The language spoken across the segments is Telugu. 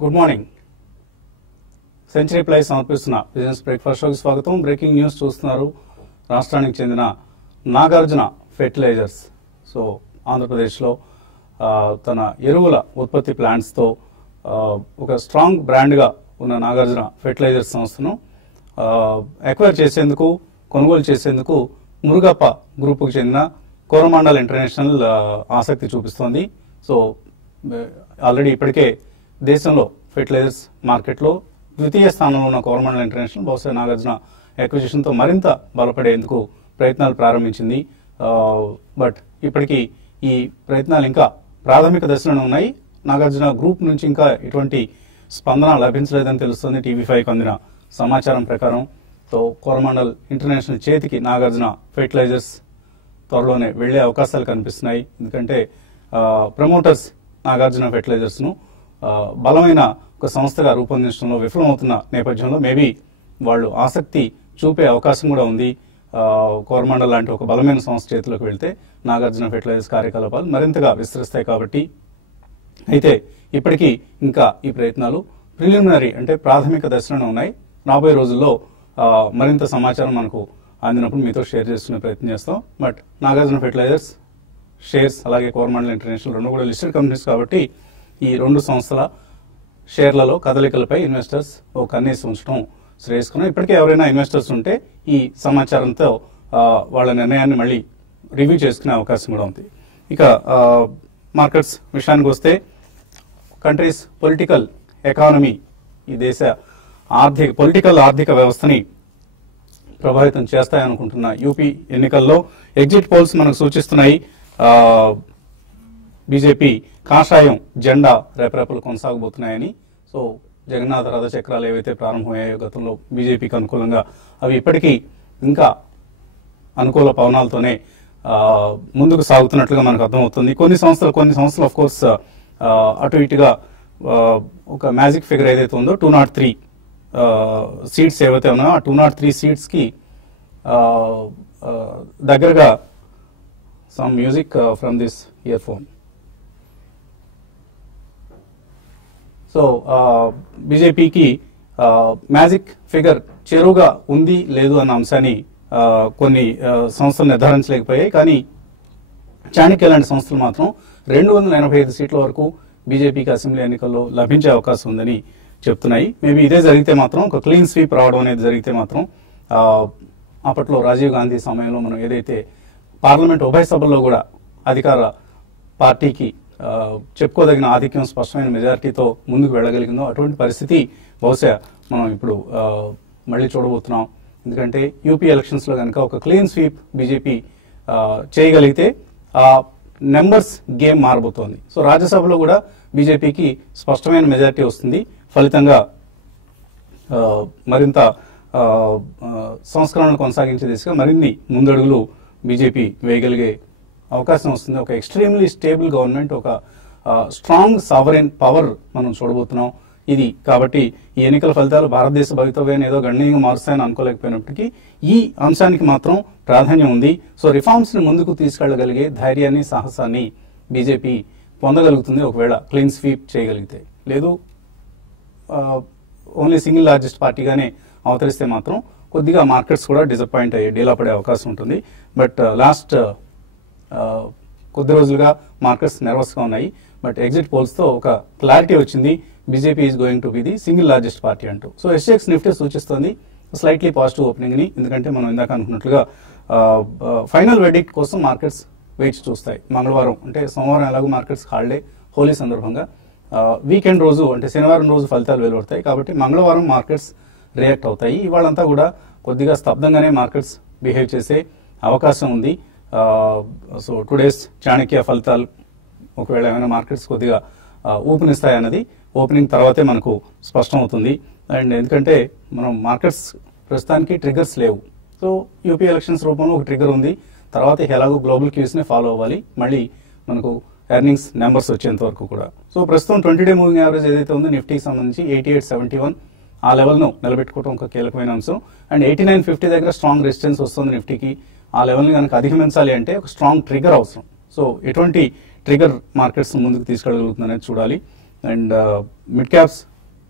Good morning. సెంచరీ ప్లస్ సమర్పిస్తున్న బిజినెస్ బ్రేక్ఫాస్ట్ షోకి స్వాగతం. బ్రేకింగ్ న్యూస్ చూస్తున్నారు. రాష్ట్రానికి చెందిన నాగార్జున ఫెర్టిలైజర్స్ సో ఆంధ్రప్రదేశ్లో తన ఎరువుల ఉత్పత్తి ప్లాంట్స్తో ఒక స్ట్రాంగ్ బ్రాండ్గా ఉన్న నాగార్జున ఫెర్టిలైజర్స్ సంస్థను ఎక్వైర్ చేసేందుకు, కొనుగోలు చేసేందుకు మురుగప్ప గ్రూపుకు చెందిన కోరమాండల్ ఇంటర్నేషనల్ ఆసక్తి చూపిస్తోంది. సో ఆల్రెడీ ఇప్పటికే దేశంలో ఫెర్టిలైజర్స్ మార్కెట్లో ద్వితీయ స్థానంలో ఉన్న కోరమాండల్ ఇంటర్నేషనల్ బహుశా నాగార్జున అక్విజిషన్తో మరింత బలపడేందుకు ప్రయత్నాలు ప్రారంభించింది. బట్ ఇప్పటికీ ఈ ప్రయత్నాలు ఇంకా ప్రాథమిక దశలోనే ఉన్నాయి. నాగార్జున గ్రూప్ నుంచి ఇంకా ఎటువంటి స్పందన లభించలేదని తెలుస్తుంది టీవీ5కు అందిన సమాచారం ప్రకారం. సో కోరమాండల్ ఇంటర్నేషనల్ చేతికి నాగార్జున ఫెర్టిలైజర్స్ త్వరలోనే వెళ్లే అవకాశాలు కనిపిస్తున్నాయి. ఎందుకంటే ప్రమోటర్స్ నాగార్జున ఫెర్టిలైజర్స్ ను బలమైన ఒక సంస్థగా రూపొందించడంలో విఫలమవుతున్న నేపథ్యంలో మేబీ వాళ్ళు ఆసక్తి చూపే అవకాశం కూడా ఉంది. కోరమాండల్ లాంటి ఒక బలమైన సంస్థ చేతిలోకి వెళ్తే నాగార్జున ఫెర్టిలైజర్స్ కార్యకలాపాలు మరింతగా విస్తరిస్తాయి కాబట్టి. అయితే ఇప్పటికీ ఇంకా ఈ ప్రయత్నాలు ప్రిలిమినరీ అంటే ప్రాథమిక దశలోనే ఉన్నాయి. రాబోయే రోజుల్లో మరింత సమాచారం మనకు అందినప్పుడు మీతో షేర్ చేసుకునే ప్రయత్నం చేస్తాం. బట్ నాగార్జున ఫెర్టిలైజర్స్ షేర్స్ అలాగే కోరమాండల్ ఇంటర్నేషనల్ రెండు కూడా లిస్టెడ్ కంపెనీస్ కాబట్టి ఈ రెండు సంస్థల షేర్లలో కదలికలపై ఇన్వెస్టర్స్ ఓ కన్నేసి ఉంచడం శ్రేయస్కరం. ఇప్పటికే ఎవరైనా ఇన్వెస్టర్స్ ఉంటే ఈ సమాచారంతో వాళ్ళ నిర్ణయాన్ని మళ్ళీ రివ్యూ చేసుకునే అవకాశం కూడా ఉంది. ఇక మార్కెట్స్ విషయానికి వస్తే కంట్రీస్ పొలిటికల్ ఎకానమీ, ఈ దేశ ఆర్థిక వ్యవస్థని ప్రభావితం చేస్తాయనుకుంటున్న యూపీ ఎన్నికల్లో ఎగ్జిట్ పోల్స్ మనకు సూచిస్తున్నాయి. బీజేపీ కాషాయం జెండా రేపరేపలు కొనసాగబోతున్నాయని. సో జగన్నాథ రథచక్రాలు ఏవైతే ప్రారంభమయ్యాయో గతంలో బీజేపీకి అనుకూలంగా అవి ఇప్పటికీ ఇంకా అనుకూల పవనాలతోనే ముందుకు సాగుతున్నట్లుగా మనకు అర్థమవుతుంది. కొన్ని సంస్థలు ఆఫ్ కోర్స్ అటు ఇటుగా ఒక మ్యాజిక్ ఫిగర్ ఏదైతే ఉందో 203 సీట్స్ ఏవైతే ఉన్నాయో ఆ 203 సీట్స్ కి దగ్గరగా some music from this year phone. So బీజేపీకి మ్యాజిక్ ఫిగర్ చెరువుగా ఉంది లేదు అన్న అంశాన్ని కొన్ని సంస్థలు నిర్ధారించలేకపోయాయి. కానీ చాణక్య లాంటి సంస్థలు మాత్రం 285 సీట్ల వరకు బీజేపీకి అసెంబ్లీ ఎన్నికల్లో లభించే అవకాశం ఉందని చెప్తున్నాయి. మేబీ ఇదే జరిగితే మాత్రం, ఒక క్లీన్ స్వీప్ రావడం అనేది జరిగితే మాత్రం, అప్పట్లో రాజీవ్ గాంధీ సమయంలో మనం ఏదైతే పార్లమెంట్ ఉభయ సభల్లో కూడా అధికార పార్టీకి చెప్పుకోదగిన ఆధిక్యం, స్పష్టమైన మెజారిటీతో ముందుకు వెళ్ళగలిగిందో అటువంటి పరిస్థితి బహుశా మనం ఇప్పుడు మళ్ళీ చూడబోతున్నాం. ఎందుకంటే యూపీ ఎలక్షన్స్ లో కనుక ఒక క్లీన్ స్వీప్ బీజేపీ చేయగలిగితే ఆ నెంబర్స్ గేమ్ మారబోతోంది. సో రాజ్యసభలో కూడా బీజేపీకి స్పష్టమైన మెజారిటీ వస్తుంది. ఫలితంగా మరింత సంస్కరణలు కొనసాగించే దిశగా మరిన్ని ముందడుగులు బీజేపీ వేయగలిగే అవకాశం వస్తుంది. ఒక ఎక్స్ట్రీమ్లీ స్టేబుల్ గవర్నమెంట్, ఒక స్ట్రాంగ్ సావరెన్ పవర్ మనం చూడబోతున్నాం. ఇది కాబట్టి ఈ ఎన్నికల ఫలితాలు భారతదేశ భవితవ్యాన్ని ఏదో గణనీయంగా మారుస్తాయని అనుకోలేకపోయినప్పటికీ ఈ అంశానికి మాత్రం ప్రాధాన్యం ఉంది. సో రిఫార్మ్స్ ని ముందుకు తీసుకెళ్లగలిగే ధైర్యాన్ని, సాహసాన్ని బీజేపీ పొందగలుగుతుంది ఒకవేళ క్లీన్ స్వీప్ చేయగలిగితే. లేదు ఓన్లీ సింగిల్ లార్జెస్ట్ పార్టీగానే అవతరిస్తే మాత్రం కొద్దిగా మార్కెట్స్ కూడా డిసప్పాయింట్ అయ్యే, డీలా పడే అవకాశం ఉంటుంది. బట్ లాస్ట్ కొద్ది రోజులుగా మార్కెట్స్ నర్వస్ గా ఉన్నాయి. బట్ ఎగ్జిట్ పోల్స్ తో ఒక క్లారిటీ వచ్చింది, BJP is going to be the single largest party అంటూ. సో ఎస్జెక్స్ నిఫ్టీ సూచిస్తోంది స్లైట్లీ పాజిటివ్ ఓపెనింగ్ ని. ఎందుకంటే మనం ఇందాక అనుకున్నట్లుగా ఫైనల్ వెర్డిక్ట్ కోసం మార్కెట్స్ వేచి చూస్తాయి. మంగళవారం అంటే సోమవారం ఎలాగో మార్కెట్స్ హాలిడే, హోలీ సందర్భంగా వీకెండ్ రోజు అంటే శనివారం రోజు ఫలితాలు వెలువడతాయి కాబట్టి మంగళవారం మార్కెట్స్ రియాక్ట్ అవుతాయి. ఇవాళంతా కూడా కొద్దిగా స్తబ్దంగానే మార్కెట్స్ బిహేవ్ చేసే అవకాశం ఉంది. సో 2 days చాణక్య ఫలితాలు ఒకవేళ ఏమైనా మార్కెట్స్ కొద్దిగా ఊపునిస్తాయన్నది ఓపెనింగ్ తర్వాతే మనకు స్పష్టం అవుతుంది. అండ్ ఎందుకంటే మనం మార్కెట్స్ ప్రస్తుతానికి ట్రిగర్స్ లేవు. సో యూపీ ఎలక్షన్స్ రూపంలో ఒక ట్రిగర్ ఉంది. తర్వాత ఎలాగో గ్లోబల్ క్యూస్ నే ఫాలో అవ్వాలి మళ్ళీ మనకు ఎర్నింగ్స్ నెంబర్స్ వచ్చేంత వరకు కూడా. సో ప్రస్తుతం 20-day మూవింగ్ యావరేజ్ ఏదైతే ఉందో నిఫ్టీకి సంబంధించి 8871 ఆ లెవెల్ ను నిలబెట్టుకోవడం ఒక కీలకమైన అంశం. అండ్ 8950 దగ్గర స్ట్రాంగ్ రెసిస్టెన్స్ వస్తుంది నిఫ్టీకి. ఆ లెవెల్ ని కనుక అధిగమించాలి అంటే ఒక స్ట్రాంగ్ ట్రిగర్ అవసరం. సో ఎటువంటి ట్రిగర్ మార్కెట్స్ ముందుకు తీసుకెళ్ళగలుగుతుంది అనేది చూడాలి. అండ్ మిడ్ క్యాప్స్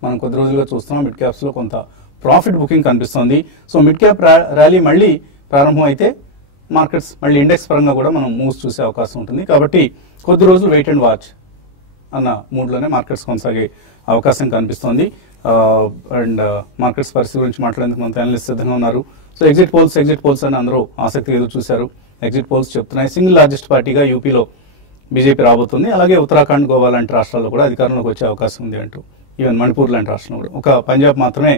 మనం కొద్ది రోజులుగా చూస్తున్నాం. మిడ్ క్యాప్స్లో కొంత ప్రాఫిట్ బుకింగ్ కనిపిస్తుంది. సో మిడ్ క్యాప్ ర్యాలీ మళ్ళీ ప్రారంభం అయితే మార్కెట్స్ మళ్ళీ ఇండెక్స్ పరంగా కూడా మనం మూవ్స్ చూసే అవకాశం ఉంటుంది. కాబట్టి కొద్ది రోజులు వెయిట్ అండ్ వాచ్ అన్న మూడ్లోనే మార్కెట్స్ కొనసాగే అవకాశం కనిపిస్తోంది. అండ్ మార్కెట్స్ పరిస్థితి గురించి మాట్లాడేందుకు మన అనలిస్ట్ సిద్ధంగా ఉన్నారు. సో ఎగ్జిట్ పోల్స్ అని అందరూ ఆసక్తిగా ఎదురు చూశారు. ఎగ్జిట్ పోల్స్ చెప్తున్నాయి సింగిల్ లార్జెస్ట్ పార్టీగా యూపీలో బీజేపీ రాబోతుంది. అలాగే ఉత్తరాఖండ్, గోవా లాంటి రాష్ట్రాల్లో కూడా అధికారంలోకి వచ్చే అవకాశం ఉంది అంటూ, ఈవెన్ మణిపూర్ లాంటి రాష్ట్రంలో కూడా. ఒక పంజాబ్ మాత్రమే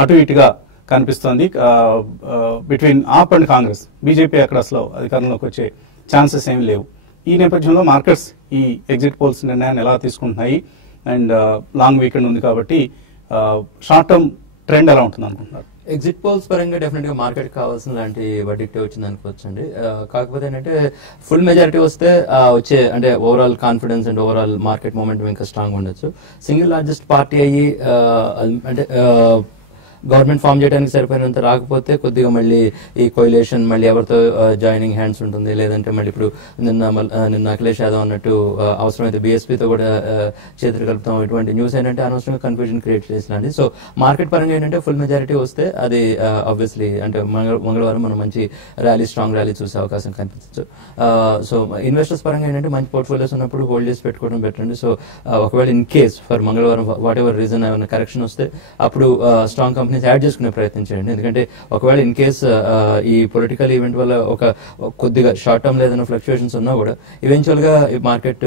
అటు ఇటుగా కనిపిస్తోంది. Between AAP and Congress, BJP అక్కడ అసలు అధికారంలోకి వచ్చే ఛాన్సెస్ ఏమి లేవు. ఈ నేపథ్యంలో మార్కెట్స్ ఈ ఎగ్జిట్ పోల్స్ నిర్ణయాన్ని ఎలా తీసుకుంటున్నాయి? అండ్ లాంగ్ వీకెండ్ ఉంది కాబట్టి షార్ట్ టర్మ్ ట్రెండ్ ఎలా ఉంటుంది అనుకుంటున్నారు? ఎగ్జిట్ పోల్స్ పరంగా డెఫినెట్ గా మార్కెట్ కావాల్సిన లాంటి వర్డిక్ట్ వచ్చింది అనుకోవచ్చండి. కాకపోతే ఏంటంటే ఫుల్ మెజారిటీ వస్తే వచ్చే అంటే overall confidence and overall market moment ఇంకా స్ట్రాంగ్ ఉండొచ్చు. సింగిల్ లార్జెస్ట్ పార్టీ అయ్యి అంటే గవర్నమెంట్ ఫామ్ చేయడానికి సరిపోయినంత రాకపోతే కొద్దిగా మళ్ళీ ఈ కోయిలేషన్ మళ్ళీ ఎవరితో జాయినింగ్ హ్యాండ్స్ ఉంటుంది, లేదంటే మళ్ళీ ఇప్పుడు నిన్న అఖిలేష్ యాదవ్ అన్నట్టు అవసరమైతే బీఎస్పీతో కూడా చేతులు కలుపుతాం, ఇటువంటి న్యూస్ ఏంటంటే అనవసరంగా కన్ఫ్యూజన్ క్రియేట్ చేసినండి. సో మార్కెట్ పరంగా ఏంటంటే ఫుల్ మెజారిటీ వస్తే అది ఆబ్వియస్లీ అంటే మంగళవారం మనం మంచి స్ట్రాంగ్ ర్యాలీ చూసే అవకాశం కనిపించచ్చు. సో ఇన్వెస్టర్స్ పరంగా ఏంటంటే మంచి పోర్ట్ఫోలియోస్ ఉన్నప్పుడు హోల్డ్ చేసి పెట్టుకోవడం బెటర్ అండి. సో ఒకవేళ ఇన్ కేస్ ఫర్ మంగళవారం వాట్ ఎవర్ రీజన్ ఏమైనా కరెక్షన్ వస్తే అప్పుడు స్ట్రాంగ్ కంపెనీ యాడ్ చేసుకునే ప్రయత్నం చేయండి. ఎందుకంటే ఒకవేళ ఇన్ కేస్ ఈ పొలిటికల్ ఈవెంట్ వల్ల ఒక కొద్దిగా షార్ట్ టర్మ్ లో ఏదైనా ఫ్లక్చుయేషన్స్ ఉన్నా కూడా ఈవెన్చువల్ గా ఈ మార్కెట్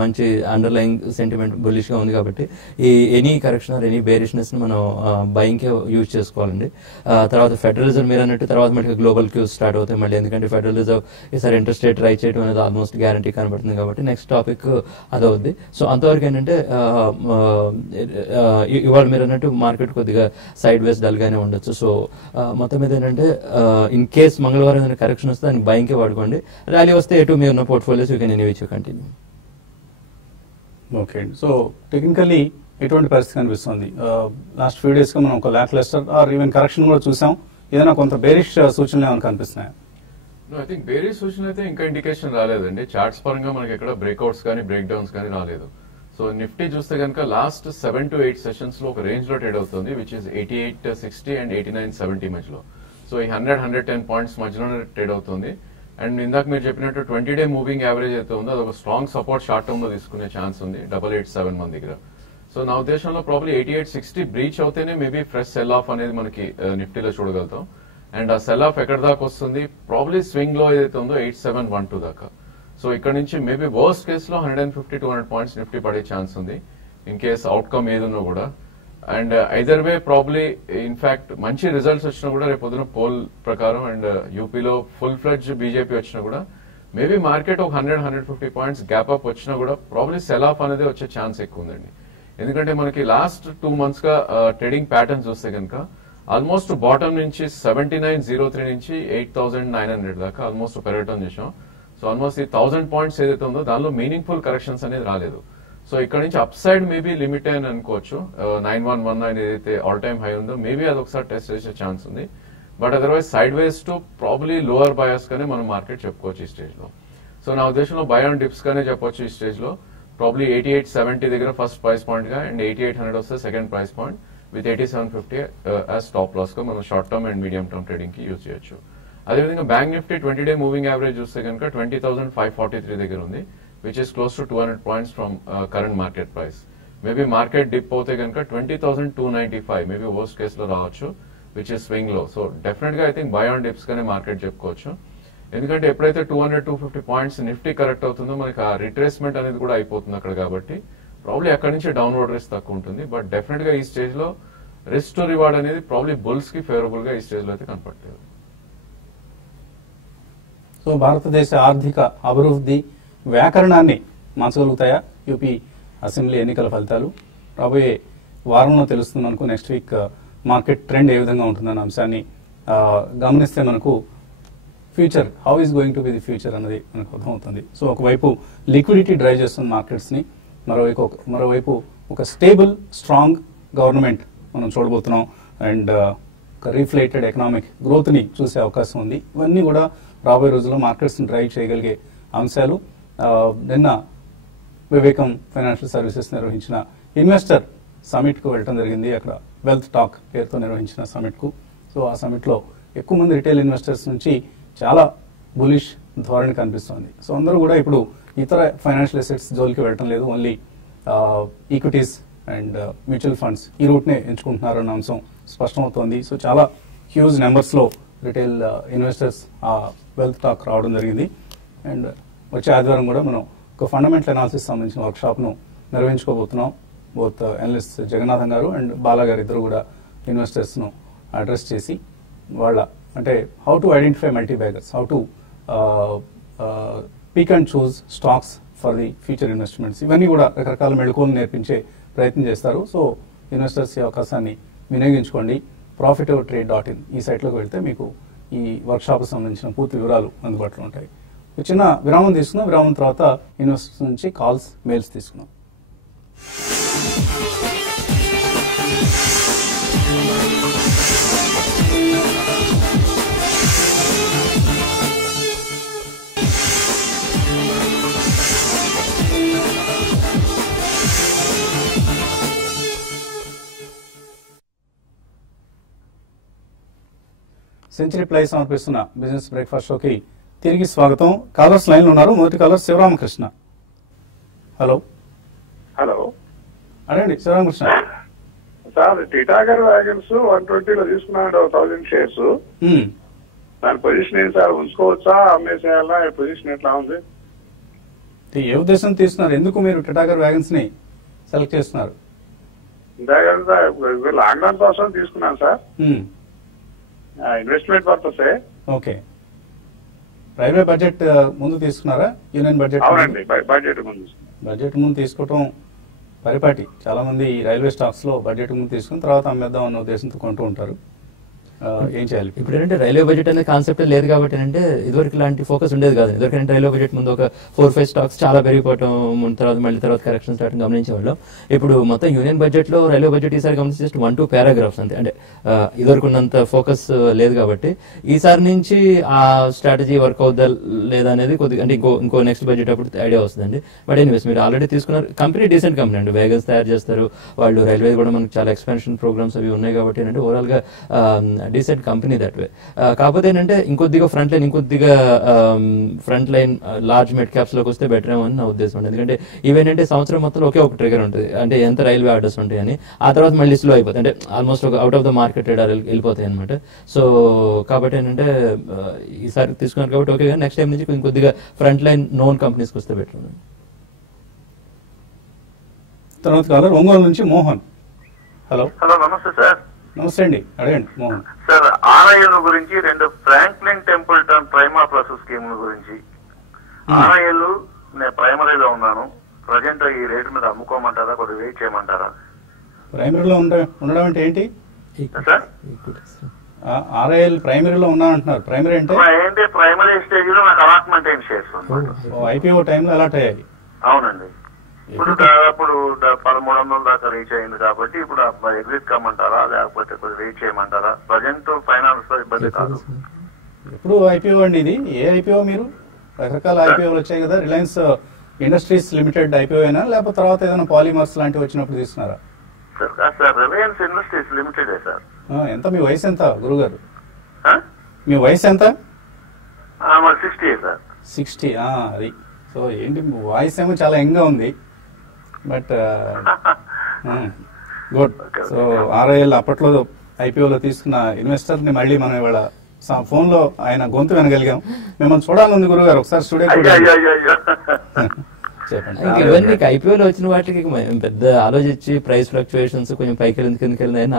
మంచి అండర్లైయింగ్ సెంటిమెంట్ బుల్లిష్ గా ఉంది కాబట్టి ఈ any correction or any bearishness ని మనం బయింగ్ కే యూజ్ చేసుకోవాలండి. తర్వాత ఫెడరల్ రిజర్వ్ మీరు అన్నట్టు తర్వాత మళ్ళీ గ్లోబల్ క్యూస్ స్టార్ట్ అవుతాయి మళ్ళీ, ఎందుకంటే ఫెడరల్ రిజర్వ్ ఈసారి ఇంట్రెస్ట్ రేట్ రైజ్ చేయడం అనేది ఆల్మోస్ట్ గ్యారంటీ కనబడుతుంది కాబట్టి నెక్స్ట్ టాపిక్ అదవుద్ది. సో అంతవరకు ఏంటంటే ఇవాళ మీరు అన్నట్టు మార్కెట్ కొద్దిగా సైడ్ వేస్ డల్ గానే ఉండొచ్చు. సో మొత్తం మీద ఏంటంటే ఇన్ కేస్ మంగళవారం ఏదైనా కరెక్షన్ వస్తే దాన్ని బయింగ్ కే వాడుకోండి. ర్యాలీ వస్తే ఎటు మీ ఉన్న portfolios you can anyway continue. Okay, so technically ఎటువంటి పరిస్థితి కనిపిస్తుంది? లాస్ట్ ఫ్యూ డేస్ గా మనం ఒక లాక్ లెస్టర్ ఆర్ ఈవెన్ కరెక్షన్ కూడా చూసాం. ఏదైనా కొంత బేరిష్ సూచనలు ఏమైనా కనిపిస్తున్నాయి? ఐ థింక్ బేరిష్ సూచనలు అయితే ఇంకా ఇండికేషన్ రాలేదండి. చార్ట్స్ పరంగా మనకి ఎక్కడ బ్రేక్అవుట్స్ కానీ బ్రేక్ డౌన్స్ కానీ రాలేదు. సో నిఫ్టీ చూస్తే కనుక లాస్ట్ 7 to 8 సెషన్స్ లో ఒక రేంజ్ లో ట్రేడ్ అవుతుంది, విచ్ ఇస్ 8860 అండ్ 8970 మధ్యలో. సో ఈ 100-110 పాయింట్స్ మధ్యలోనే ట్రేడ్ అవుతుంది. అండ్ ఇందాక మీరు చెప్పినట్టు 20-day మూవింగ్ యావరేజ్ అయితే ఉందో అది ఒక స్ట్రాంగ్ సపోర్ట్ షార్ట్ టర్మ్ లో తీసుకునే ఛాన్స్ ఉంది 8871 మన దగ్గర. సో నా ఉద్దేశంలో ప్రాబ్లీ 8860 బ్రీచ్ అవుతేనే మేబీ ఫ్రెష్ సెల్ ఆఫ్ అనేది మనకి నిఫ్టీలో చూడగలుగుతాం. అండ్ ఆ సెల్ ఆఫ్ ఎక్కడ దాకా వస్తుంది, ప్రాబ్లీ స్వింగ్ లో ఏదైతే ఉందో 8712 దాకా. సో ఇక్కడ నుంచి మేబీ వర్స్ట్ కేస్ లో 150-200 పాయింట్స్ నిఫ్టీ పడే ఛాన్స్ ఉంది ఇన్ కేస్ అవుట్కమ్ ఏదున్నా కూడా. And either way probably in fact మంచి రిజల్ట్స్ వచ్చినా కూడా రేపు పొద్దున పోల్ ప్రకారం అండ్ యూపీలో ఫుల్ ఫ్లెడ్జ్ బీజేపీ వచ్చినా కూడా మేబీ మార్కెట్ ఒక 100-150 పాయింట్స్ గ్యాప్ అప్ వచ్చినా కూడా ప్రాబ్లీ సెల్ ఆఫ్ అనేది వచ్చే ఛాన్స్ ఎక్కువ ఉందండి. ఎందుకంటే మనకి లాస్ట్ 2 months గా ట్రేడింగ్ ప్యాటర్న్ చూస్తే కనుక ఆల్మోస్ట్ బాటమ్ నుంచి 7903 నుంచి 8900 దాకా ఆల్మోస్ట్ పెరగటం చేసాం. సో ఆల్మోస్ట్ ఈ 1000 పాయింట్స్ ఏదైతే ఉందో దానిలో మీనింగ్ఫుల్ కరెక్షన్స్ అనేది రాలేదు. సో ఇక్కడ నుంచి అప్ సైడ్ మేబీ లిమిట్ అని అనుకోవచ్చు. 9119 ఏదైతే ఆల్ టైమ్ హై ఉందో మేబీ అది ఒకసారి టెస్ట్ చేసే ఛాన్స్ ఉంది. But otherwise side ways to probably lower bias గానే మనం మార్కెట్ చెప్పుకోవచ్చు ఈ స్టేజ్ లో. సో నా ఉద్దేశంలో బై ఆన్ డిప్స్ గానే చెప్పొచ్చు ఈ స్టేజ్ లో. ప్రాబ్లీ 8870 దగ్గర ఫస్ట్ ప్రైస్ పాయింట్ గా అండ్ 8800 వస్తే second price point with 8750 as stop loss గా మనం short term and medium term trading కి యూజ్ చేయొచ్చు. అదేవిధంగా bank Nifty 20-day moving average చూస్తే కనుక 20,543 దగ్గర ఉంది, which is close to 200 points from current market price. Maybe market dip అవుతే కనుక 20,295 మేబీ వర్స్ట్ కేస్ లో రావచ్చు, విచ్ ఇస్ స్వింగ్ లో. సో డెఫినెట్ గా I think by on dips గానే మార్కెట్ చెప్పుకోవచ్చు. ఎందుకంటే ఎప్పుడైతే 200-250 పాయింట్స్ నిఫ్టీ కరెక్ట్ అవుతుందో మనకి ఆ రిట్రేస్మెంట్ అనేది కూడా అయిపోతుంది అక్కడ, కాబట్టి ప్రాబ్లీ అక్కడి నుంచి డౌన్వర్డ్ రిస్క్ తక్కువ ఉంటుంది. బట్ డెఫినెట్ గా ఈ స్టేజ్ లో రిస్క్ టు రివార్డ్ అనేది ప్రాబ్లీ బుల్స్ కి ఫేవరబుల్ గా ఈ స్టేజ్ లో అయితే కనపడలేదు. సో భారతదేశ ఆర్థిక అభివృద్ధి వ్యాకరణాన్ని మార్చగలుగుతాయా యూపీ అసెంబ్లీ ఎన్నికల ఫలితాలు? రాబోయే వారంలో తెలుస్తుంది మనకు. నెక్స్ట్ వీక్ మార్కెట్ ట్రెండ్ ఏ విధంగా ఉంటుందన్న అంశాన్ని గమనిస్తే మనకు future how is going to be the future అన్నది మనకు అర్థమవుతుంది. సో ఒకవైపు లిక్విడిటీ డ్రైవ్ చేస్తుంది మార్కెట్స్ ని, మరోవైపు ఒక స్టేబుల్ స్ట్రాంగ్ గవర్నమెంట్ మనం చూడబోతున్నాం. అండ్ ఒక రీఫ్లేటెడ్ ఎకనామిక్ గ్రోత్ ని చూసే అవకాశం ఉంది. ఇవన్నీ కూడా రాబోయే రోజుల్లో మార్కెట్స్ ని డ్రైవ్ చేయగలిగే అంశాలు. నిన్న వివేకం ఫైనాన్షియల్ సర్వీసెస్ నిర్వహించిన ఇన్వెస్టర్ సమిట్కు వెళ్ళడం జరిగింది. అక్కడ వెల్త్ టాక్ పేరుతో నిర్వహించిన సమిట్కు. సో ఆ సమిట్లో ఎక్కువ మంది రిటైల్ ఇన్వెస్టర్స్ నుంచి చాలా బులిష్ ధోరణి కనిపిస్తోంది. సో అందరూ కూడా ఇప్పుడు ఇతర ఫైనాన్షియల్ అసెట్స్ జోలికి వెళ్ళటం లేదు, only equities and mutual funds ఈ రూట్నే ఎంచుకుంటున్నారు అన్న అంశం స్పష్టమవుతోంది. సో చాలా హ్యూజ్ నెంబర్స్లో రిటైల్ ఇన్వెస్టర్స్ ఆ వెల్త్ టాక్ రావడం జరిగింది. అండ్ వచ్చే ఆదివారం కూడా మనం ఒక ఫండమెంటల్ అనాలిసిస్ సంబంధించిన వర్క్షాప్ను నిర్వహించుకోబోతున్నాం. బోత్ అనలిస్ట్ జగన్నాథం గారు అండ్ బాలా గారు ఇద్దరు కూడా ఇన్వెస్టర్స్ను అడ్రస్ చేసి వాళ్ళ అంటే how to identify multi baggers, how to pick and choose stocks for the future investments, ఇవన్నీ కూడా రకరకాల మెళకువలు నేర్పించే ప్రయత్నం చేస్తారు. సో ఇన్వెస్టర్స్ ఈ అవకాశాన్ని వినియోగించుకోండి. profitovertrade.in ఈ సైట్లోకి వెళ్తే మీకు ఈ వర్క్షాప్ సంబంధించిన పూర్తి వివరాలు అందుబాటులో ఉంటాయి. చిన్న విరామం తీసుకున్నాం. విరామం తర్వాత ఇన్వెస్టర్స్ నుంచి కాల్స్, మెయిల్స్ తీసుకున్నాం. సెంచరీ ప్లై సమర్పిస్తున్న బిజినెస్ బ్రేక్ఫాస్ట్ షోకి తిరిగి స్వాగతం. కాలర్స్ లైన్ లో ఉన్నారు. మొదటి కాలర్ శివరామకృష్ణ. హలో హలో అడండి శివరామకృష్ణ. సార్ టిటాగర్ వ్యాగన్స్ 120 లో తీసుకున్నాడు 1000 షేర్స్. దాని పొజిషన్ ఏంటి సార్? ఉంచుకోవచ్చా, అమ్మేసేయాలా? పొజిషన్ ఎట్లా ఉంది? ఏ ఉద్దేశం తీసుకున్నారు? ఎందుకు మీరు టిటాగర్ వ్యాగన్స్ ని సెలెక్ట్ చేస్తున్నారు? లాంగ్ రన్ కోసం తీసుకున్నాను సార్. ఇన్వెస్ట్మెంట్ పర్పసే. ఓకే. రైల్వే బడ్జెట్ ముందు తీసుకున్నారా? Union budget? అవునండి, బడ్జెట్ ముందు. బడ్జెట్ ముందు తీసుకోవటం పరిపాటి. చాలా మంది రైల్వే స్టాక్స్ లో బడ్జెట్ ముందు తీసుకుని తర్వాత అమ్మేద్దాం అన్న ఉద్దేశంతో కొంటూ ఉంటారు. ఏం చేయాలి ఇప్పుడు ఏంటంటే రైల్వే బడ్జెట్ అనే కాన్సెప్ట్ లేదు కాబట్టి అంటే ఇదివరకు ఇలాంటి ఫోకస్ ఉండేది కాదు. ఇదివరకు రైల్వే బడ్జెట్ ముందు ఒక 4-5 స్టాక్స్ చాలా పెరిగిపోవడం, తర్వాత కరెక్షన్ స్టార్ట్ గమనించేవాళ్ళం. ఇప్పుడు మొత్తం యూనియన్ బడ్జెట్ లో రైల్వే బడ్జెట్ ఈసారి గమనించి జస్ట్ 1-2 పారాగ్రాఫ్స్ అంతే. అంటే ఇదివరకు ఉన్నంత ఫోకస్ లేదు కాబట్టి ఈసారి నుంచి ఆ స్ట్రాటజీ వర్క్ అవుద్దా లేదా అనేది కొద్దిగా అంటే ఇంకో నెక్స్ట్ బడ్జెట్ అప్పుడు ఐడియా వస్తుందండి. బట్ ఎనీవేస్ మీరు ఆల్రెడీ తీసుకున్నారు. కంపెనీ డీసెంట్ కంపెనీ అండి, వేగన్స్ తయారు చేస్తారు వాళ్ళు. రైల్వే కూడా మనకు చాలా ఎక్స్పాన్షన్ ప్రోగ్రామ్స్ అవి ఉన్నాయి కాబట్టి ఏంటంటే ఓవరాల్ గా డీసెంట్ కంపెనీ దట్ వే. కాకపోతే ఏంటంటే ఇంకొద్దిగా front line large mid caps లోకి వస్తే బెటర్ ఏమో అని నా ఉద్దేశం. ఎందుకంటే ఇవేంటంటే సంవత్సరం మొత్తంలో ఒకే ఒక ట్రిగర్ ఉంటుంది, అంటే ఎంత రైల్వే ఆర్డర్స్ ఉంటాయని. ఆ తర్వాత మళ్ళీ స్లో అయిపోతాయి, అంటే ఆల్మోస్ట్ ఒక అవుట్ ఆఫ్ ద మార్కెట్ రేడర్ వెళ్ళిపోతాయి అనమాట. సో కాబట్టి ఏంటంటే ఈసారి తీసుకున్నారు కాబట్టి ఓకే, కానీ నెక్స్ట్ టైం నుంచి ఇంకొద్దిగా ఫ్రంట్ లైన్ నోన్ కంపెనీస్కి వస్తే బెటర్. తర్వాత కాలర్ ఒంగోలు నుంచి మోహన్. హలో. హలో, నమస్తే సార్. నమస్తే అండి, అడగండి మోహన్. సార్ ఆర్ఐఎల్ గురించి, 2 Franklin Templeton prima plus scheme గురించి. ఆర్ఐఎల్ నేను ప్రైమరీలో ఉన్నాను, ప్రజెంట్ ఈ రేటు మీద అమ్ముకోమంటారా, కొద్దిగా వెయిట్ చేయమంటారా? ప్రైమరీలో ఉండడం అంటే ఏంటి సార్? ఆర్ఐఎల్ ప్రైమరీలో ఉన్నా అంటున్నారు. ప్రైమరీ అంటే ఏంటి? ప్రైమరీ స్టేజ్ లో నాకు అలాట్మెంట్ అయిన షేర్స్. ఐపీఓ టైంలో అలాట్ అయ్యాయి. అవునండి. ఇప్పుడు దాదాపు 1300 దాకా రీచ్ అయింది కాబట్టి ఇప్పుడు ఎగ్జిట్ కమ్మంటారా లేకపోతే కొద్దిగా వెయిట్ చేయమంటారా? ప్రజెంట్ ఫైనాన్స్ ఇబ్బంది కాదు. ఎప్పుడు ఐపీఓ అండి ఇది? ఏ ఐపీఓ? మీరు రకరకాల ఐపీఓలు వచ్చాయి కదా. రిలయన్స్ ఇండస్ట్రీస్ లిమిటెడ్ ఐపీఓ అయినా లేకపోతే తర్వాత ఏదైనా పాలిమర్స్ లాంటివి వచ్చినప్పుడు తీసుకున్నారా? Sir Reliance industries limited sir. ఎంత మీ వయసు ఎంత గురుగారు? మీ వయసు ఎంత? 60 సార్. 60. అది. సో ఏంటి వాయిస్ ఏమో చాలా యంగ్ గా ఉంది, బట్ గుడ్. సో ఆర్ఐఎల్ అప్పట్లో ఐపీఓలో తీసుకున్న ఇన్వెస్టర్ ని మళ్ళీ మనం ఇవాళ ఫోన్ లో ఆయన గొంతు వినగలిగాం. మిమ్మల్ని చూడాలని గురుగారు, ఒకసారి స్టూడియో చెప్పండి. ఇవన్నీ ఐపీఓలో వచ్చిన వాటికి పెద్ద ఆలోచించి ప్రైస్ ఫ్లక్చుయేషన్స్ కొంచెం పైకి వెళ్ళింది కిందకి వెళ్ళిందని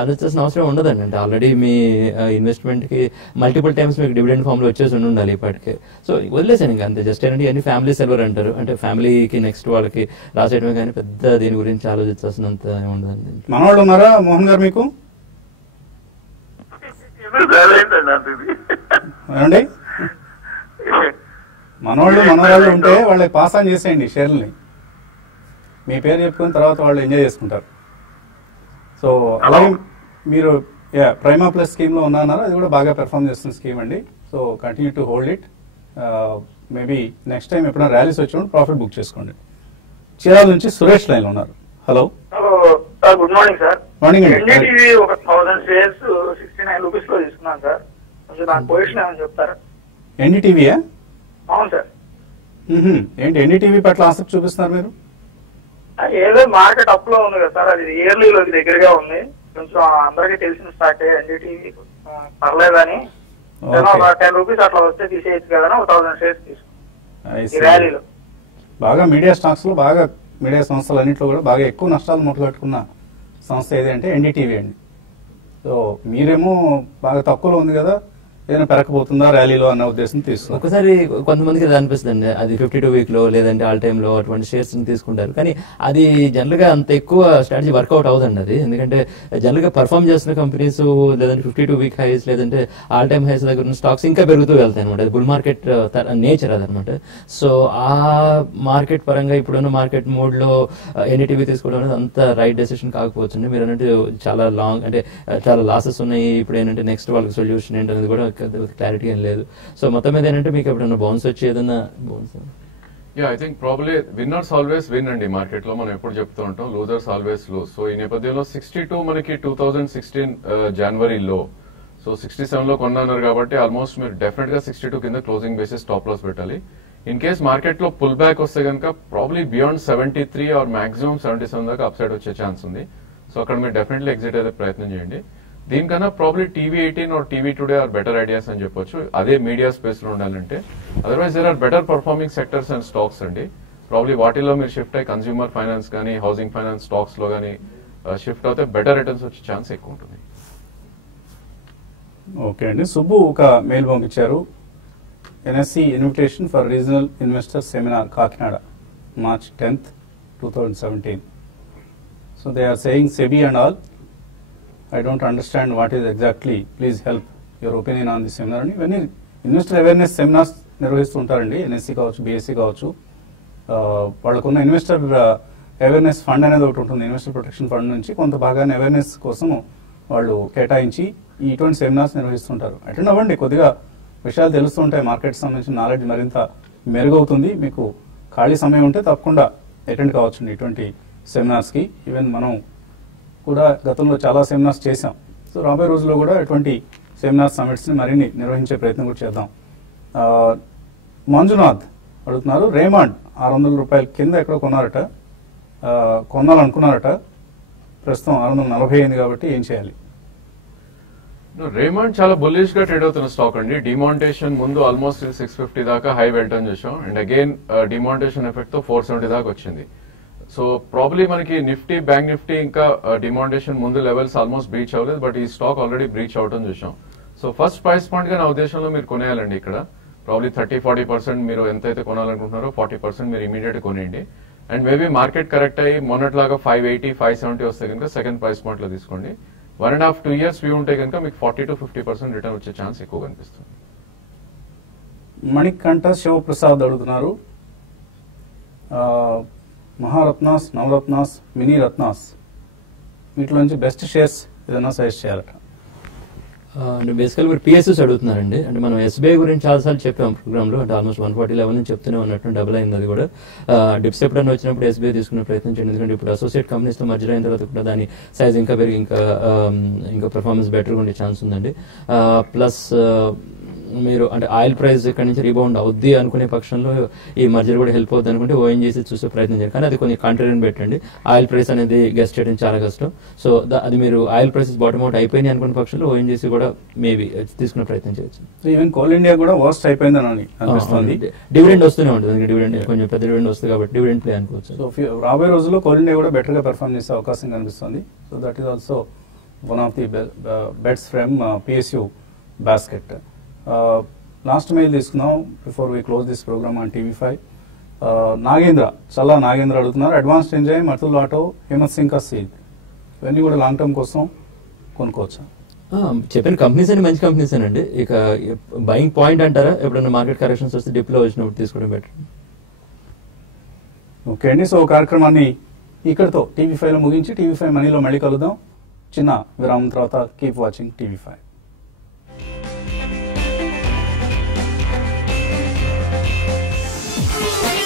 ఆలోచించాల్సిన అవసరం ఉండదండి. అంటే ఆల్రెడీ మీ ఇన్వెస్ట్మెంట్ కి మల్టిపుల్ టైమ్స్ మీకు డివిడెండ్ ఫామ్ లో వచ్చేసి ఉండాలి ఇప్పటికే. సో వదిలేసాను ఇంకా అంతే. జస్ట్ ఏంటంటే అన్ని ఫ్యామిలీ సెల్వర్ అంటారు, అంటే ఫ్యామిలీకి నెక్స్ట్ వాళ్ళకి రాసేయడమే కానీ పెద్ద దీని గురించి ఆలోచించాల్సినంత ఉండదండి. మనవాళ్ళు ఉన్నారా మోహన్ గారు మీకు? ఏమండి మనవాళ్ళు ఉంటే వాళ్ళకి పాస్ ఆన్ చేసేయండి షేర్లని. మీ పేరు చెప్పుకుని తర్వాత వాళ్ళు ఎంజాయ్ చేసుకుంటారు. సో అలాగే మీరు ప్రైమా ప్లస్ స్కీమ్ లో ఉన్నారు, అది కూడా బాగా పెర్ఫార్మ్ చేస్తున్న స్కీమ్ అండి. So continue to hold it maybe next time ఎప్పుడైనా ర్యాలీస్ వచ్చినప్పుడు ప్రాఫిట్ బుక్ చేసుకోండి. చీరాల నుంచి సురేష్ లైన్ లో ఉన్నారు. Hello hello sir, good morning sir. Morning అండి. ఎన్డీటీవీ ఒక 1000 షేర్స్ 69 రూపీస్ లో తీసుకున్నాను సార్. కొంచెం నాకు పొజిషన్ ఏమని చెప్తారా? ఎన్డీటీవీయా? అవును సార్. ఏంటి ఎన్డీటీవీ పట్ల ఆసక్తి చూపిస్తున్నారు మీరు? ఏదో మార్కెట్ అప్ లో ఉంది కదా సార్, అది ఇయర్లీలో దగ్గరగా ఉంది. కొంచెం అందరికీ తెలిసిన స్టాక్ ఎన్డీటీవీ, పర్లేదని 10 రూపీస్ అట్లా వస్తే తీసేయచ్చు కదా, 1000 షేర్స్ తీసుకున్నాను ఈ ర్యాలీలో. బాగా మీడియా స్టాక్స్ లో, బాగా మీడియా సంస్థలు అన్నింటిలో కూడా బాగా ఎక్కువ నష్టాలు మూటగట్టుకున్న సంస్థ ఏది అంటే ఎన్డీటీవీ అండి. సో మీరేమో బాగా తక్కువలో ఉంది కదా, ఏదైనా పెరగబోతుందా ర్యాలీలో అన్న ఉద్దేశం తీసుకున్నారు. ఒకసారి కొంతమందికి అది అనిపిస్తుంది, అది 52 వీక్ లో లేదంటే ఆల్ టైమ్ లో అటువంటి షేర్స్ తీసుకుంటారు. కానీ అది జనరల్ గా అంత ఎక్కువ స్ట్రాటజీ వర్కౌట్ అవుతుంది అది. ఎందుకంటే జనరల్ గా పర్ఫామ్ చేస్తున్న కంపెనీస్ లేదంటే 52 వీక్ హైస్ లేదంటే ఆల్ టైమ్ హైస్ దగ్గర ఉన్న స్టాక్స్ ఇంకా పెరుగుతూ వెళ్తాయి అనమాట. బుల్ మార్కెట్ నేచర్ అదనమాట. సో ఆ మార్కెట్ పరంగా ఇప్పుడున్న మార్కెట్ మోడ్ లో ఎన్డీటీవీ తీసుకోవడం అనేది అంత రైట్ డెసిషన్ కాకపోవచ్చు. మీరు అన్నట్టు చాలా లాంగ్ అంటే చాలా లాసెస్ ఉన్నాయి. ఇప్పుడు ఏంటంటే నెక్స్ట్ వాళ్ళకి సొల్యూషన్ ఏంటనేది కూడా క్లారిటీ ఏం లేదు. సో మొత్తం మీద ఏంటంటే మీకు ఎప్పుడన్నా బౌన్స్ వచ్చి ఏదన్నా bounce? I think probably winners always win అండి మార్కెట్ లో, మనం ఎప్పుడు చెప్తూ ఉంటాం. Losers always loose. సో ఈ నేపథ్యంలో 62 మనకి 2016 జనవరిలో, సో 67 లో కొన్నారు కాబట్టి ఆల్మోస్ట్ మీరు డెఫినెట్ గా 62 కింద క్లోజింగ్ బేసిస్ స్టాప్ లాస్ పెట్టాలి. ఇన్ కేస్ మార్కెట్ లో పుల్ బ్యాక్ వస్తే కనుక ప్రాబ్లీ బియాండ్ 73 ఆర్ మాక్సిమం 77 దాకా అప్ సైడ్ వచ్చే ఛాన్స్ ఉంది. సో అక్కడ మీరు డెఫినెట్లీ ఎగ్జిట్ అయితే ప్రయత్నం చేయండి. దీనికన్నా probably TV18 or TV today or better ideas అని చెప్పొచ్చు, అదే మీడియా స్పేస్ లో ఉండాలంటే. Otherwise there are better performing sectors and stocks అండి. ప్రాబ్లీ వాటిల్లో మీరు షిఫ్ట్ అయ్యి కన్స్యూమర్ ఫైనాన్స్ కానీ హౌసింగ్ ఫైనాన్స్ స్టాక్స్ లో కానీ షిఫ్ట్ అవుతే బెటర్ రిటర్న్స్ వచ్చే ఛాన్స్ ఎక్కువ ఉంటుంది. ఓకే అండి. సుబ్బు ఒక మెయిల్ పంపించారు. NSE invitation for regional investor seminar Kakinada March 10th, 2017. So they are saying SEBI and all. I don't understand what is exactly. Please help your opinion on this seminar. అని ఇవన్నీ ఇన్వెస్టర్ అవేర్నెస్ సెమినార్స్ నిర్వహిస్తూ ఉంటారండి. NSE కావచ్చు, BSE కావచ్చు. వాళ్ళకున్న ఇన్వెస్టర్ అవేర్నెస్ ఫండ్ అనేది ఒకటి ఉంటుంది. ఇన్వెస్టర్ ప్రొటెక్షన్ ఫండ్ నుంచి కొంత భాగాన్ని అవేర్నెస్ కోసం వాళ్ళు కేటాయించి ఇటువంటి సెమినార్స్ నిర్వహిస్తుంటారు. అటెండ్ అవ్వండి, కొద్దిగా విషయాలు తెలుస్తుంటాయి. మార్కెట్ సంబంధించిన నాలెడ్జ్ మరింత మెరుగవుతుంది. మీకు ఖాళీ సమయం ఉంటే తప్పకుండా అటెండ్ కావచ్చండి ఇటువంటి సెమినార్స్కి. ఈవెన్ మనం కూడా గతంలో చాలా సెమినార్స్ చేశాం. సో రాబోయే రోజుల్లో కూడా ఇటువంటి సెమినార్ సమిట్స్ని మరిన్ని నిర్వహించే ప్రయత్నం కూడా చేద్దాం. మంజునాథ్ అడుగుతున్నారు, రేమాండ్ 600 రూపాయల కింద ఎక్కడో కొన్నారట, కొనాలనుకున్నారట. ప్రస్తుతం 640 అయింది కాబట్టి ఏం చేయాలి? రేమాండ్ చాలా బుల్లిష్ గా ట్రేడ్ అవుతున్న స్టాక్ అండి. డిమాంటేషన్ ముందు ఆల్మోస్ట్ 650 దాకా హై వెళ్ళటం చూసాం. అండ్ అగైన్ డిమాంటేషన్ ఎఫెక్ట్ తో 470 దాకా వచ్చింది. సో ప్రాబ్లీ మనకి నిఫ్టీ, బ్యాంక్ నిఫ్టీ ఇంకా డిమాంటేషన్ ముందు లెవెల్స్ ఆల్మోస్ట్ బ్రీచ్ అవ్వలేదు, బట్ ఈ స్టాక్ ఆల్రెడీ బ్రీచ్ అవటం చూసాం. సో ఫస్ట్ ప్రైస్ పాయింట్ గా నా ఉద్దేశంలో మీరు కొనేయాలండి. ఇక్కడ ప్రాబ్లీ 30-40% మీరు ఎంతైతే కొనాలనుకుంటున్నారో 40% మీరు ఇమీడియట్ కొనేయండి. అండ్ మేబీ మార్కెట్ కరెక్ట్ అయ్యి మొన్నట్లాగా 580-570 వస్తే కనుక సెకండ్ ప్రైస్ పాయింట్ లో తీసుకోండి. 1.5-2 years వ్యూ ఉంటే కనుక మీకు 40-50% రిటర్న్ వచ్చే ఛాన్స్ ఎక్కువ కనిపిస్తుంది. మణికంఠ శివప్రసాద్ అడుగుతున్నారు, మహారత్నాస్, నవరత్నాస్, మినీ రత్నాస్ వీటిలో నుంచి బెస్ట్ షేర్స్ ఏదైనా సజెస్ట్ చేయాలట. అంటే బేసికల్ మీరు PSUs అడుగుతున్నారండి. అంటే మనం SBI గురించి చాలాసార్లు చెప్పాం ప్రోగ్రామ్ లో. అంటే ఆల్మోస్ట్ 140 లెవెల్ నుంచి చెప్తూనే ఉన్నట్టు డబుల్ అయింది అది కూడా. డిప్స్ ఎప్పుడైనా వచ్చినప్పుడు SBI తీసుకునే ప్రయత్నం చేయండి. ఎందుకంటే ఇప్పుడు అసోసియేట్ కంపెనీస్ తో మర్జర్ అయిన తర్వాత కూడా దాని సైజ్ ఇంకా పెరిగి ఇంకా పర్ఫార్మెన్స్ బెటర్గా ఉండే ఛాన్స్ ఉందండి. ప్లస్ మీరు అంటే ఆయిల్ ప్రైస్ ఇక్కడ నుంచి రీబౌండ్ అవుద్ది అనుకునే పక్షంలో ఈ మర్జర్ కూడా హెల్ప్ అవుద్ది అనుకుంటే ONGC చూసే ప్రయత్నం చేయండి. కానీ అది కొంచెం కాంట్రారియం పెట్టండి. ఆయిల్ ప్రైస్ అనేది గెస్ట్ చేయడం చాలా కష్టం. సో అది మీరు ఆయిల్ ప్రైసెస్ బాటమ్ అవుట్ అయిపోయినాయి అనుకునే పక్షంలో ONGC కూడా మేబీ తీసుకునే ప్రయత్నం చేయొచ్చు. ఈవెన్ కోల్ ఇండియా కూడా వర్స్ట్ అయిపోయిందని అనిపిస్తుంది. డివిడెండ్ వస్తూనే ఉంటుంది, డివిడెండ్ కొంచెం పెద్ద డివిడెండ్ వస్తుంది కాబట్టి డివిడెండ్ ప్లే అనుకోవచ్చు. సో రాబోయే రోజుల్లో కోల్ ఇండియా కూడా బెటర్ గా పెర్ఫార్మ్ చేసే అవకాశం కనిపిస్తుంది. So that is also one of the bets from PSU basket. Last mail తీసుకుందాం before we close this program on TV5. Nagendra అడుగుతున్నారు, అడ్వాన్స్డ్ ఎంజాయ్, మతుల్ ఆటో, హిమత్ సింకా సీడ్ ఇవన్నీ కూడా లాంగ్ టర్మ్ కోసం కొనుక్కోవచ్చా? చెప్పిన కంపెనీస్ అని మంచి కంపెనీస్ అండి. ఇక బయింగ్ పాయింట్ అంటారా, ఎప్పుడైనా మార్కెట్ కరెక్షన్స్ వస్తే డిప్లో వచ్చినప్పుడు తీసుకోవడం బెటర్. ఓకే అండి. సో కార్యక్రమాన్ని ఇక్కడితో TV5 లో ముగించి TV5 మనీలో మళ్ళీ కలుద్దాం. చిన్న విరామం తర్వాత కీప్ వాచింగ్ TV5.